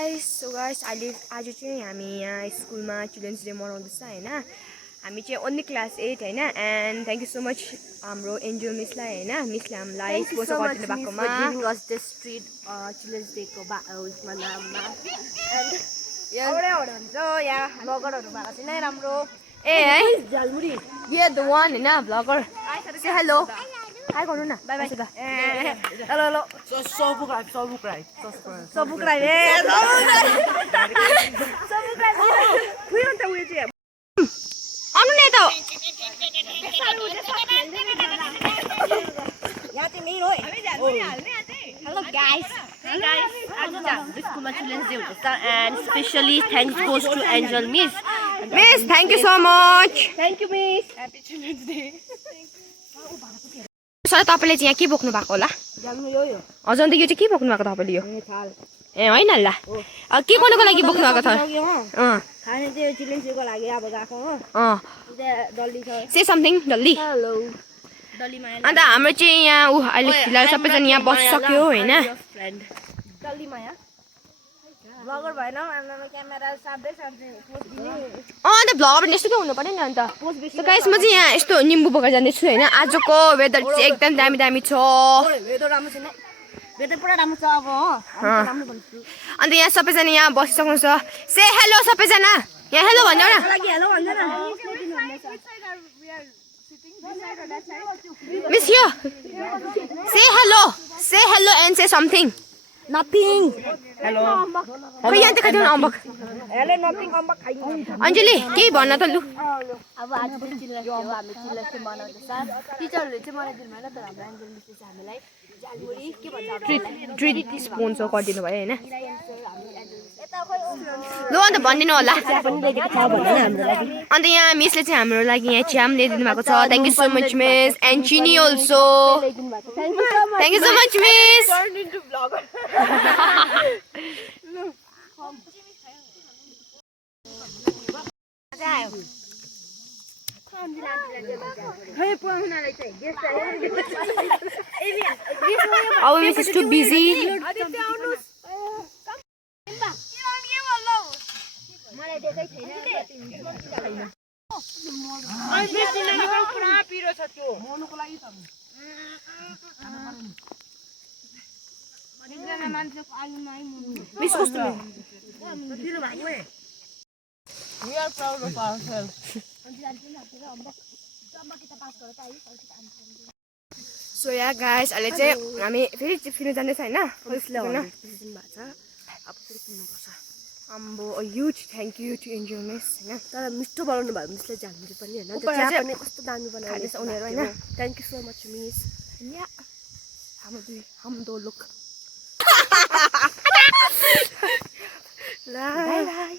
guys, आज चाहिँ हामी यहाँ स्कुलमा चिल्ड्रेन्स डे मनाउँदैछ हैन हामी चाहिँ ओन्ली क्लास 8 हैन and thank you so much हाम्रो एन्जल मिसलाई हैन मिसले हामीलाई स्पोर्ट गरिदिनु भएकोमा giving us this treat children's day को उसमा नाममा and एउटै हुन्छ यहाँ ब्लगरहरु भएको छैन राम्रो ए है झालमुरी ये द वान हैन ब्लगर से हेलो हाय गर्नु न bye bye hello hello subscribe ए सबुक्राइब खुइ अन्त उयो चाहिँ आउनु नि त यहाँ चाहिँ मेन हो हेलो गाइस आज हाम्रो स्कुलमा चिल्ड्रेन्स डे हुँदैछ and specially thanks goes to Angel Miss. Miss thank you so much Thank you Miss. Happy children's day sir तपाईले चाहिँ यहाँ के बोक्नु भएको होला जानु यो हजुर अन्त यो चाहिँ के बोक्नु भएको तपाईले यो थाल ए हैन ल के गर्नको लागि बोक्नु भएको छ खाने चाहिँ चिल्ड्रेन्स डे को लागि अब गएको हो डल्ली छ से समथिङ डल्ली हेलो डल्लीमा अन्त हाम्रो चाहिँ यहाँ अहिले फिलहाल सबैजना यहाँ बसिसक्यो हैन डल्लीमा यहाँ ब्लगर भएन हाम्रो क्यामेरा साट्दै साट्दै पोस्ट दिने अन्त भ्लगर पनि यस्तो के हुनु पर्यो नि अन्त सो गाइस म चाहिँ यहाँ यस्तो निम्बु बोकेर जाँदैछु हैन आजको वेदर चाहिँ एकदम दामी दामी छ वेदर राम्रो छैन वेदर पुरा राम्रो छ अब हो राम्रो भन्छु अन्त यहाँ सबैजना यहाँ बसिसक्नु छ से हेलो सबैजना यहाँ हेलो भन्नु न लागि हेलो भन्छ न मिस यो say hello and say something nothing hello खै यहाँ त खाइदिउँ न अम्बक हेलो नथिङ अम्बक खाइदिनु अञ्जली केही भन्न त लु अब आज पनि चिल्ड्रेन्स डे हो हामी चिल्ड्रेन्स डे मनाउँदैछ टिचरहरूले चाहिँ मनाइदिनु भएन तर हाम्रो एन्जल मिसले चाहिँ हामीलाई झालमुरी के भन्छ ट्रिट स्पोन्सर गरिदिनु भयो हैन लु अन्त भनिदिनु होला अन्त यहाँ मिसले चाहिँ हाम्रो लागि यहाँ च्याम ल्याइदिनु भएको छ thank you so much miss and चिनी also thank you so much miss Our miss is too busy. Miss कस्तो We are proud of ourselves. So yeah guys, अहिले चाहिँ हामी फेरि फिल्म जाँदैछ हैन अम्बो huge thank you to angel miss हैन तर मिठो बनाउनु भयो मिसले झालमुरी पनि हैन त्यो चिया पनि कस्तो दामी बनाएछ उनीहरु हैन thank you so much miss या हम दो लुक बाइ बाइ